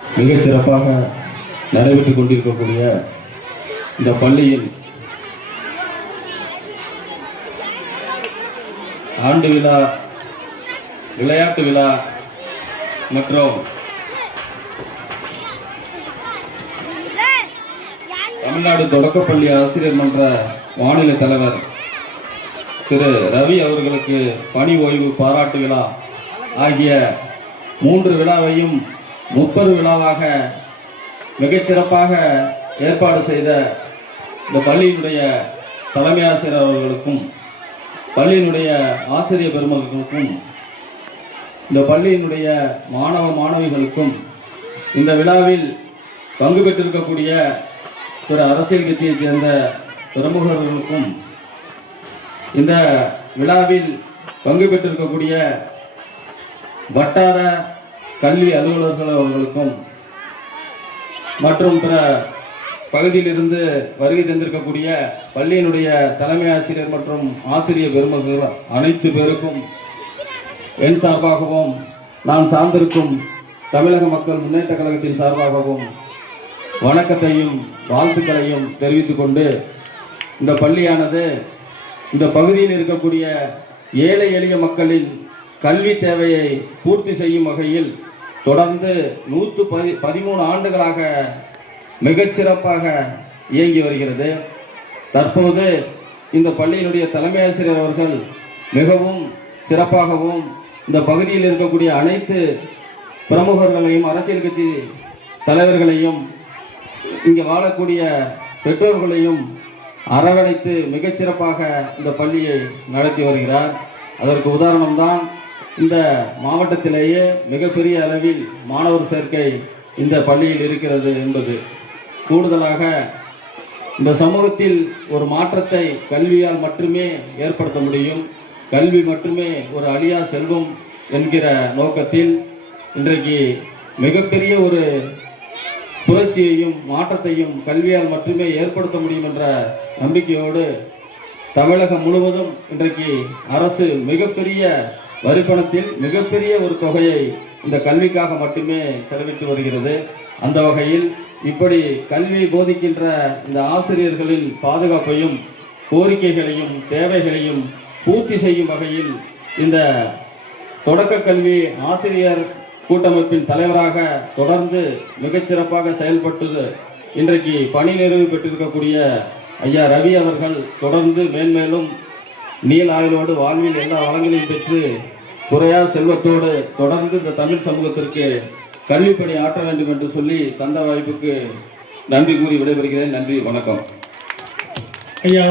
மிக சிறப்பாக நடைபெற்றுக் கொண்டிருக்கக்கூடிய இந்த பள்ளியில் ஆண்டு விழா, விளையாட்டு விழா மற்றும் தமிழ்நாடு தொடக்கப்பள்ளி ஆசிரியர் மன்ற மாநில தலைவர் திரு ரவி அவர்களுக்கு பணி ஓய்வு பாராட்டு விழா ஆகிய 3 விழாவையும் 30 விழாவாக மிகச்சிறப்பாக ஏற்பாடு செய்த இந்த பள்ளியினுடைய தலைமை ஆசிரியர் அவர்களுக்கும் பள்ளியினுடைய ஆசிரியர் பெருமக்களுக்கும் இந்த பள்ளியினுடைய மாணவ மாணவிகளுக்கும் இந்த விழாவில் பங்கு பெற்றிருக்கக்கூடிய ஒரு அரசியல் கட்சியைச் சேர்ந்த பிரமுகர்களுக்கும் இந்த விழாவில் பங்கு பெற்றிருக்கக்கூடிய வட்டார கல்வி அலுவலர்கள் அவர்களுக்கும் மற்றும் பிற பகுதியிலிருந்து வருகை தந்திருக்கக்கூடிய பள்ளியினுடைய தலைமை ஆசிரியர் மற்றும் ஆசிரியர் பெருமக்கள் அனைத்து பேருக்கும் என் சார்பாகவும் நான் சார்ந்திருக்கும் தமிழக மக்கள் முன்னேற்ற கழகத்தின் சார்பாகவும் வணக்கத்தையும் வாழ்த்துக்களையும் தெரிவித்துக் கொண்டு, இந்த பள்ளியானது இந்த பகுதியில் இருக்கக்கூடிய ஏழை எளிய மக்களின் கல்வி தேவையை பூர்த்தி செய்யும் வகையில் தொடர்ந்து 113 ஆண்டுகளாக மிகச்சிறப்பாக இயங்கி வருகிறது. தற்போது இந்த பள்ளியினுடைய தலைமை ஆசிரியர் அவர்கள் மிகவும் சிறப்பாகவும் இந்த பகுதியில் இருக்கக்கூடிய அனைத்து பிரமுகர்களையும் அரசியல் கட்சி தலைவர்களையும் இங்கே வாழக்கூடிய பெற்றோர்களையும் அரவணைத்து மிகச்சிறப்பாக இந்த பள்ளியை நடத்தி வருகிறார். அதற்கு உதாரணம்தான் இந்த மாவட்டத்திலேயே மிகப்பெரிய அளவில் மாணவர் சேர்க்கை இந்த பள்ளியில் இருக்கிறது என்பது. கூடுதலாக இந்த சமூகத்தில் ஒரு மாற்றத்தை கல்வியால் மட்டுமே ஏற்படுத்த முடியும். கல்வி மட்டுமே ஒரு அழியா செல்வம் என்கிற நோக்கத்தில் இன்றைக்கு மிகப்பெரிய ஒரு புரட்சியையும் மாற்றத்தையும் கல்வியால் மட்டுமே ஏற்படுத்த முடியும் என்ற நம்பிக்கையோடு தமிழகம் முழுவதும் இன்றைக்கு அரசு மிகப்பெரிய வரிப்பணத்தில் மிகப்பெரிய ஒரு தொகையை இந்த கல்விக்காக மட்டுமே செலவிட்டு வருகிறது. அந்த வகையில் இப்படி கல்வியை போதிக்கின்ற இந்த ஆசிரியர்களின் பாதுகாப்பையும் கோரிக்கைகளையும் தேவைகளையும் பூர்த்தி செய்யும் வகையில் இந்த தொடக்க கல்வி ஆசிரியர் கூட்டமைப்பின் தலைவராக தொடர்ந்து மிகச்சிறப்பாக செயல்பட்டு இன்றைக்கு பணி நிறைவு பெற்றிருக்கக்கூடிய ஐயா ரவி அவர்கள் தொடர்ந்து மேன்மேலும் நீல ஆயுளோடு வாழ்வில் எல்லா வளங்களையும் பெற்று குறையா செல்வத்தோடு தொடர்ந்து இந்த தமிழ் சமூகத்திற்கு கல்விப்பணி ஆற்ற வேண்டும் என்று சொல்லி தந்த வாய்ப்புக்கு நன்றி கூறி விடைபெறுகிறேன். நன்றி, வணக்கம். ஐயா.